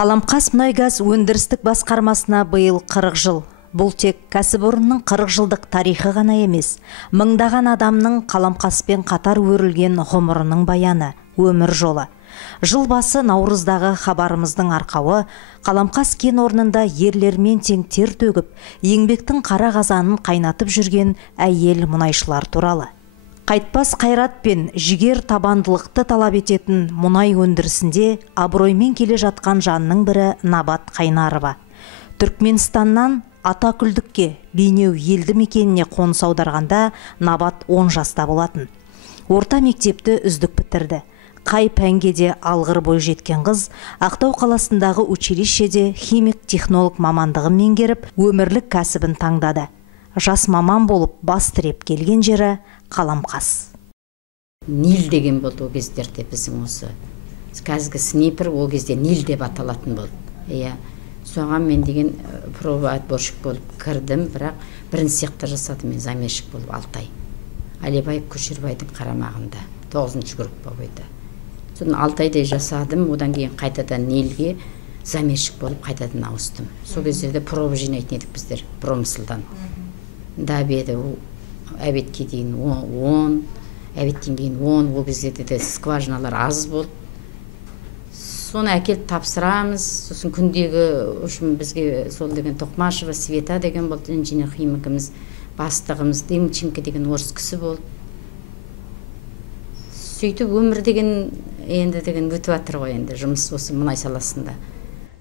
Қаламқас мұнай-газ өндірістік басқармасына биыл 40 жыл. Бұл тек кәсіпорынның 40 жылдық тарихы ғана емес, мыңдаған адамның Қаламқаспен қатар өрілген ғұмырының баяны, өмір жолы. Жыл басы наурыздағы хабарымыздың арқауы Қаламқас кен орнында ерлермен тең тер төгіп, еңбектің қара қазанын қайнатып жүрген әйел мұнайшылар туралы. Қайтпас қайрат пен жігер табандылықты талап ететін мұнай өндірісінде абыроймен келе жатқан жанның бірі Набат Қайнарова. Түркменстаннан Атакүлдікке, Бейнеу елді мекеніне қоныс аударғанда Набат 10 жаста болатын. Орта мектепті үздік бітірді. Қай пәнге де алғыр бой жеткен қыз Ақтау қаласындағы училищеде химик-технолог мамандығын меңгеріп, өмірлік кәсібін таңдады. Жас маман болып бас тіреп келген жері Қаламқас. Нил деген болды ол кездерде біздің осы. Қазіргі снайпер ол кезде Нил деп аталатын болды. Соған мен деген проба отборщик болып кірдім, бірақ бірінші цехта жасадым мен замерщик болып 6 ай. Алибаев Көшербайдың қарамағында 9-шы группа бойда. Содан 6 айдай жасадым, одан кейін қайтадан Нилге замерщик болып қайтадан ауыстым. Сол кездерде проба жинайтын едік біздер промыслдан. Дабеді әбетке дейін 10, әбеттен кейін 10, ол кездерде де скважиналар аз болды. Соны әкеліп тапсырамыз, сосын күндегі ұшым бізге сол деген Тоқмашева Света деген болды, инженер химикіміз, бастығымыз, Демченко деген орыс кісі болды. Сөйтіп өмір деген енді деген өтіп жатыр ғой енді жұмыс осы мұнай саласында.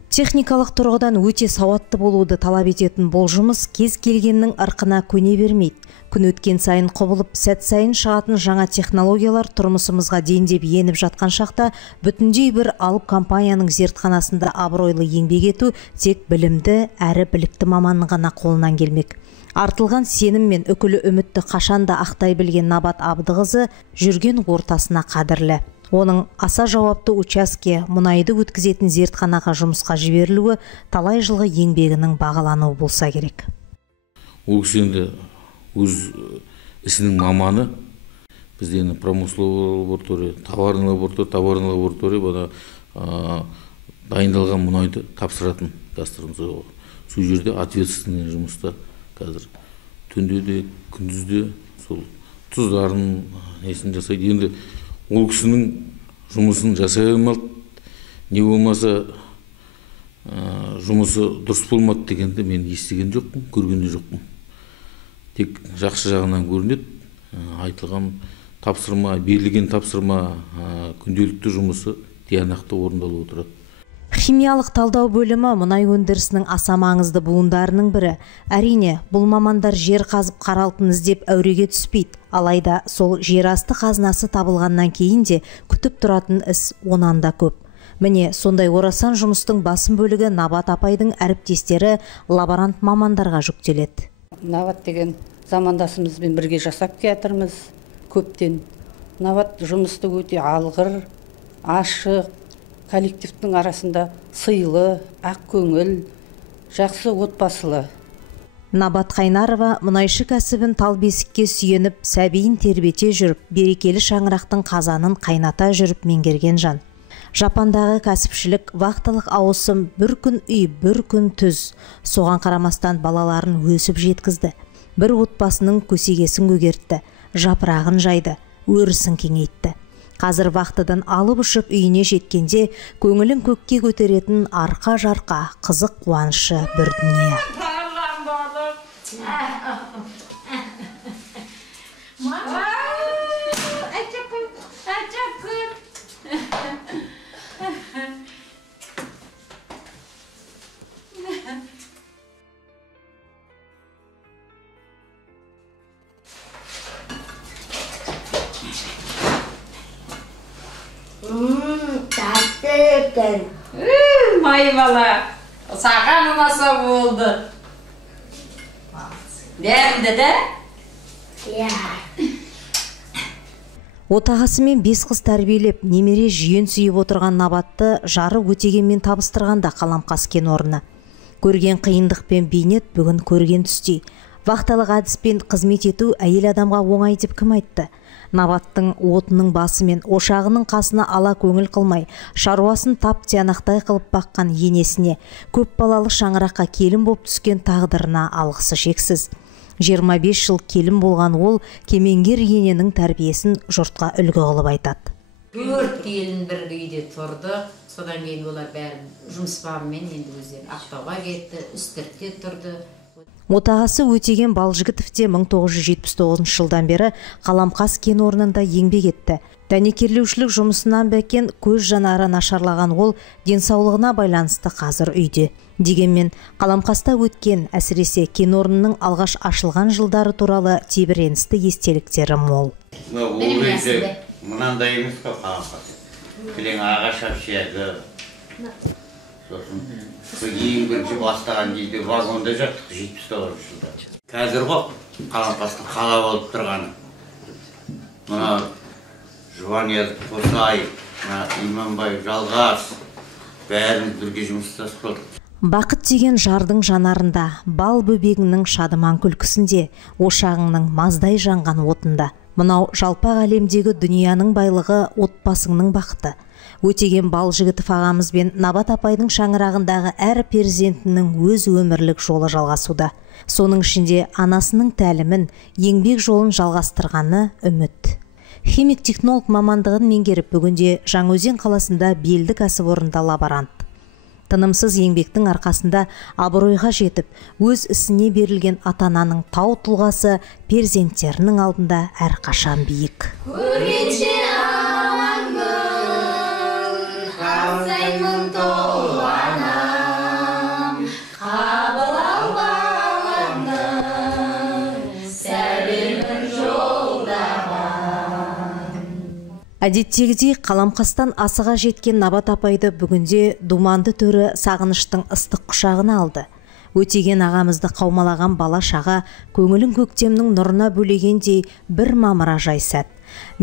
Техникалық тұрғыдан өте сауатты болуды талап ететін бұл жұмыс кез келгеннің ырқына көне бермейді. Күн өткен сайын құбылып, сәт сайын шығатын жаңа технологиялар тұрмысымызға дендеп еніп жатқан шақта бүтіндей бір алып компанияның зертханасында абыройлы еңбек ету тек білімді әрі білікті маманның ғана қолынан келмек. Артылған сенім мен үкілі үмітті қашанда ақтай білген Набат Абдығызы жүрген ортасына қадірлі. Оның аса жауапты учаске мұнайды өткізетін зертханаға жұмысқа жіберілуі талай жылғы еңбегінің бағалануы болса керек. Ол кісі енді өз ісінің маманы, бізде промысловый лаборатория, товарный лаборатория бана дайындалған мұнайды тапсыратын гастроэнтерология. Сол жерде ответственный жұмыста қазір түнде де күндізде сол тұздарын несін жасайды. Енді ол кісінің жұмысын жасай алмады, не болмаса жұмысы дұрыс болмады дегенді мен естіген жоқпын, көрген де жоқпын. Тек жақсы жағынан көрінеді, айтылған тапсырма, берілген тапсырма, күнделікті жұмысы тиянақты орындалып отырады. Химиялық талдау бөлімі мұнай өндірісінің аса маңызды буындарының бірі. Әрине, бұл мамандар жер қазып қара алтын іздеп әуреге түспейді. Алайда сол жер асты қазынасы табылғаннан кейін де күтіп тұратын іс онан да көп. Міне, сондай орасан жұмыстың басым бөлігі Набат апайдың әріптестері лаборант мамандарға жүктеледі. Набат деген замандасымызбен бірге жасап келатырмыз көптен. Набат жұмысты өте алғыр, ашық, коллективтің арасында сыйлы, ақ көңіл, жақсы отбасылы. Набат Қайнарова мұнайшы кәсібін тал бесікке сүйеніп, сәбиін тербете жүріп, берекелі шаңырақтың қазанын қайната жүріп меңгерген жан. Жапандағы кәсіпшілік, вақтылық ауысым, бір күн үй, бір күн түз. Соған қарамастан балаларын өсіп жеткізді. Бір отбасының көсегесін көгертті, жапырағын жайды, өрісін кеңейтті. Қазір вақтыдан алып ұшып үйіне жеткенде көңілін көкке көтеретін арқа жарқа қызық қуанышы бір дүние. Май бала, саған ұнаса болды. Дәмді де? Отағасымен 5 қыз тәрбиелеп, немере жүйен сүйіп отырған Набатты жары өтегенмен табыстырғанда Қаламқас кен орны. Көрген қиындықпен бейнет бүгін көрген түстей. Вақталық әдіспен қызмет ету әйел адамға оңай деп кім айтты? Набаттың отының басы мен ошағының қасына ала көңіл қылмай, шаруасын тап тиянақтай қылып баққан енесіне, көп балалы шаңыраққа келін боп түскен тағдырына алғысы шексіз. 25 жыл келін болған ол кемеңгер ененің тәрбиесін жұртқа үлгі қылып айтады. 4 келін бір үйде тұрды, содан кейін олар бәрі жұмыс бабымен енді өздері Ақтауға кетті, Үстіртте тұрды. Отағасы Өтеген Балжігітов те 1979 жылдан бері Қаламқас кен орнында еңбек етті. Дәнекерлеушілік жұмысынан бәкен көз жанары нашарлаған ол денсаулығына байланысты қазір үйде. Дегенмен Қаламқаста өткен, әсіресе кен орнының алғаш ашылған жылдары туралы тебіреністі естеліктері мол. Мынандай емес қой Қаламқас. Кілең ағаш апшияды. Сосын ең бірінші бастаған дейді вагонда жаттық 79 жылда. Қазір ғой Қаламқастың қала болып тұрғаны. Мына Жуанияз, Қосай, Иманбай, Жалғас бәріміз бірге жұмыстасып тұрдық. Бақыт деген жардың жанарында, бал бөбегіңнің шадыман күлкісінде, ошағыңның маздай жанған отында. Мынау жалпақ әлемдегі дүнияның байлығы отбасыңның бақыты. Өтеген Балжігітов ағамыз бен Набат апайдың шаңырағындағы әр перзентінің өз өмірлік жолы жалғасуда. Соның ішінде анасының тәлімін, еңбек жолын жалғастырғаны үміт. Химик-технолог мамандығын меңгеріп бүгінде Жаңаөзен қаласында белді кәсіпорында лаборант. Тынымсыз еңбектің арқасында абыройға жетіп, өз ісіне берілген ата-ананың тау тұлғасы перзенттерінің алдында әрқашан биік. Көргенше амангүл, қабсаймын толғанам, қабыл алғанды, сәлемін жолдаған. Әдеттегідей Қаламқастан асыға жеткен Набат апайды бүгінде думанды төрі сағыныштың ыстық құшағына алды. Өтеген ағамызды қаумалаған бала шаға көңілін көктемнің нұрына бөлегендей бір мамыражай сәт.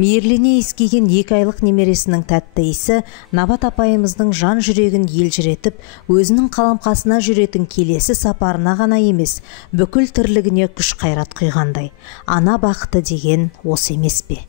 Мейірлене ескеген 2 айлық немересінің тәтті иісі Набат апайымыздың жан жүрегін елжіретіп, өзінің Қаламқасына жүретін келесі сапарына ғана емес, бүкіл тірлігіне күш қайрат құйғандай. Ана бақыты деген осы емес пе?